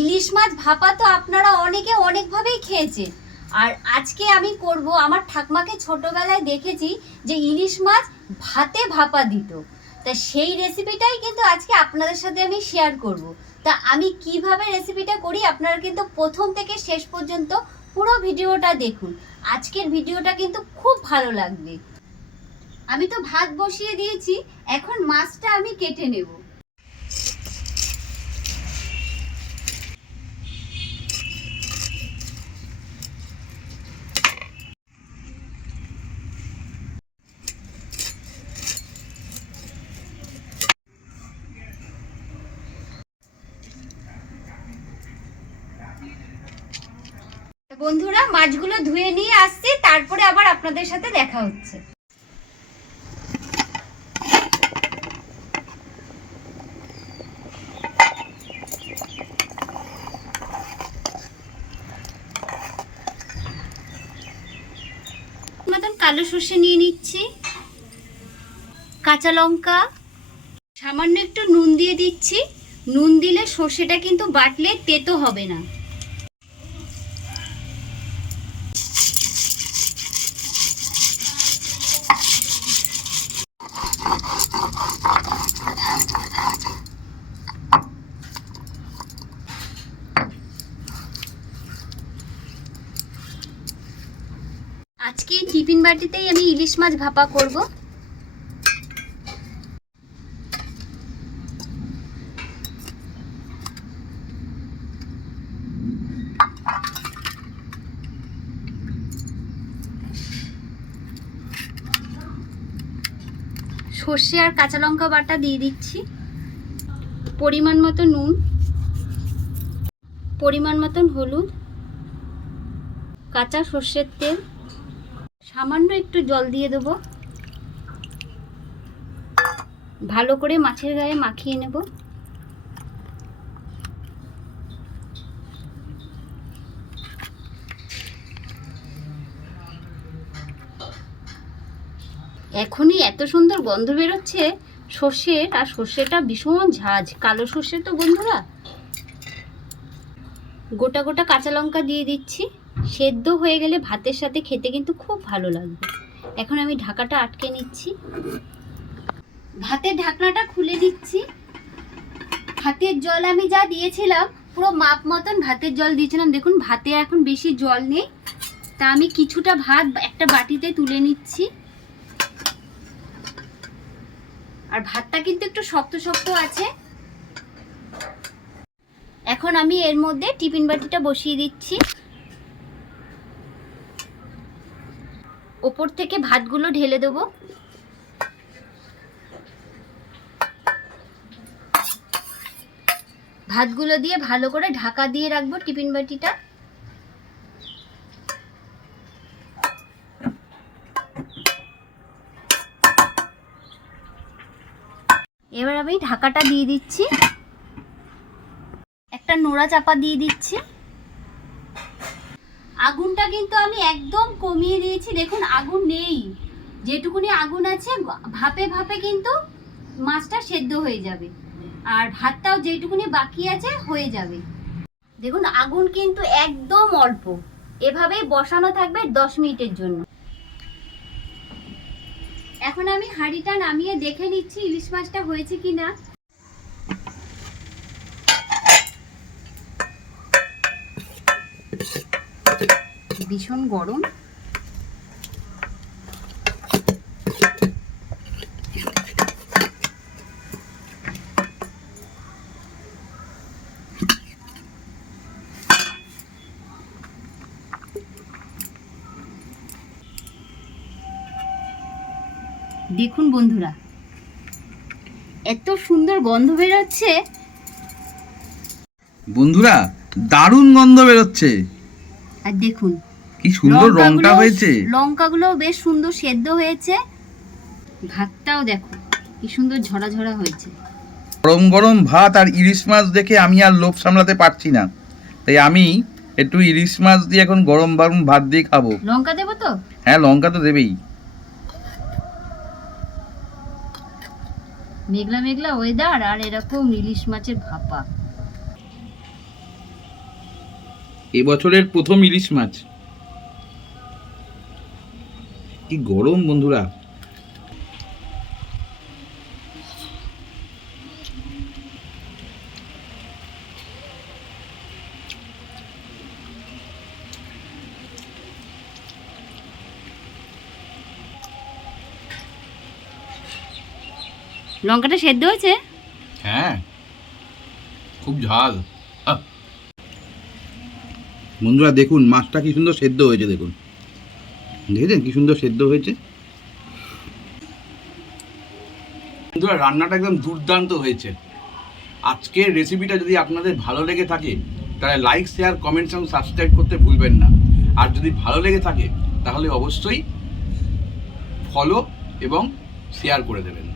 ইলিশ মাছ ভাপা তো আপনারা অনেকে অনেকভাবেই খেয়েছেন। আর আজকে আমি করব, আমার ঠাকমাকে ছোটবেলায় দেখেছি যে ইলিশ মাছ ভাতে ভাপা দিত। তা সেই রেসিপিটাই কিন্তু আজকে আপনাদের সাথে আমি শেয়ার করব। তা আমি কীভাবে রেসিপিটা করি, আপনারা কিন্তু প্রথম থেকে শেষ পর্যন্ত পুরো ভিডিওটা দেখুন। আজকের ভিডিওটা কিন্তু খুব ভালো লাগবে। আমি তো ভাত বসিয়ে দিয়েছি, এখন মাছটা আমি কেটে নেব। বন্ধুরা, মাছগুলো ধুয়ে নিয়ে আসছি, তারপরে আবার আপনাদের সাথে দেখা হচ্ছে। মতন কালো সর্ষে নিয়ে নিচ্ছি, কাঁচা লঙ্কা, সামান্য একটু নুন দিয়ে দিচ্ছি। নুন দিলে সর্ষেটা কিন্তু বাটলে তেতো হবে না আজকে এই টিফিন বাটিতেই আমি ইলিশ মাছ ভাপা করব। সর্ষে আর কাঁচা লঙ্কা বাটা দিয়ে দিচ্ছি। পরিমাণ মতো নুন, পরিমাণ মতন হলুদ, কাঁচা সর্ষের তেল সামান্য একটু জল দিয়ে দেবো। ভালো করে মাছের গায়ে মাখিয়ে নেব। এখনই এত সুন্দর গন্ধ বেরোচ্ছে, সর্ষের আর সর্ষেটা ভীষণ ঝাঁঝ কালো সর্ষে তো বন্ধুরা। গোটা গোটা কাঁচা লঙ্কা দিয়ে দিচ্ছি। সেদ্ধ হয়ে গেলে ভাতের সাথে খেতে কিন্তু খুব ভালো লাগবে। এখন আমি ঢাকাটা আটকে নিচ্ছি। ভাতের ঢাকনাটা খুলে দিচ্ছি। ভাতের জল আমি যা দিয়েছিলাম, পুরো মাপ মতন ভাতের জল দিয়েছিলাম। দেখুন, ভাতে এখন বেশি জল নেই। তা আমি কিছুটা ভাত একটা বাটিতে তুলে নিচ্ছি। আর ভাতটা কিন্তু একটু শক্ত শক্ত আছে। এখন আমি এর মধ্যে টিফিন বাটিটা বসিয়ে দিচ্ছি। ওপর থেকে ভাতগুলো ঢেলে দেবো। ভাতগুলো দিয়ে ভালো করে ঢাকা দিয়ে রাখব টিফিন বাটিটা। এবার আমি ঢাকাটা দিয়ে দিচ্ছি। একটা নোড়া চাপা দিয়ে দিচ্ছি। আগুনটা কিন্তু আমি একদম কমিয়ে দিয়েছি। দেখুন, আগুন নেই। যেটুকুনি আগুন আছে, ভাপে ভাপে কিন্তু মাছটা সেদ্ধ হয়ে যাবে। আর ভাতটাও যেটুকুনি বাকি আছে, হয়ে যাবে। দেখুন, আগুন কিন্তু একদম অল্প। এভাবেই বসানো থাকবে দশ মিনিটের জন্য। এখন আমি হাঁড়িটা নামিয়ে দেখে নিচ্ছি ইলিশ মাছটা হয়েছে কিনা। ভীষণ গরম। দেখুন বন্ধুরা এত সুন্দর গন্ধ বেরোচ্ছে। বন্ধুরা দারুণ গন্ধ বেরোচ্ছে। আর দেখুন কি সুন্দর রংটা হয়েছে। লঙ্কাগুলো বেশ সুন্দর সেদ্ধ হয়েছে। ভাতটাও দেখো কি সুন্দর ঝরা ঝরা হয়েছে। গরম গরম ভাত আর ইলিশ মাছ দেখে আমি আর লোভ সামলাতে পারছি না। তাই আমি একটু ইলিশ মাছ দিয়ে এখন গরম গরম ভাত দিয়ে খাব। লঙ্কা দেবো তো? হ্যাঁ লঙ্কা তো দেবেই। মেঘলা মেঘলা ওয়েদার আর এরকম ইলিশ মাছের ভাপা। এবছরের প্রথম ইলিশ মাছ। কি গরম বন্ধুরা। লঙ্কাটা সেদ্ধ হয়েছে? হ্যাঁ খুব ঝাল। বন্ধুরা দেখুন মাছটা কি সুন্দর সেদ্ধ হয়েছে দেখুন। দেখেছেন কি সুন্দর সেদ্ধ হয়েছে? বন্ধুরা, রান্নাটা একদম দুর্দান্ত হয়েছে। আজকের রেসিপিটা যদি আপনাদের ভালো লেগে থাকে, তাহলে লাইক শেয়ার কমেন্টস এবং সাবস্ক্রাইব করতে ভুলবেন না। আর যদি ভালো লেগে থাকে, তাহলে অবশ্যই ফলো এবং শেয়ার করে দেবেন।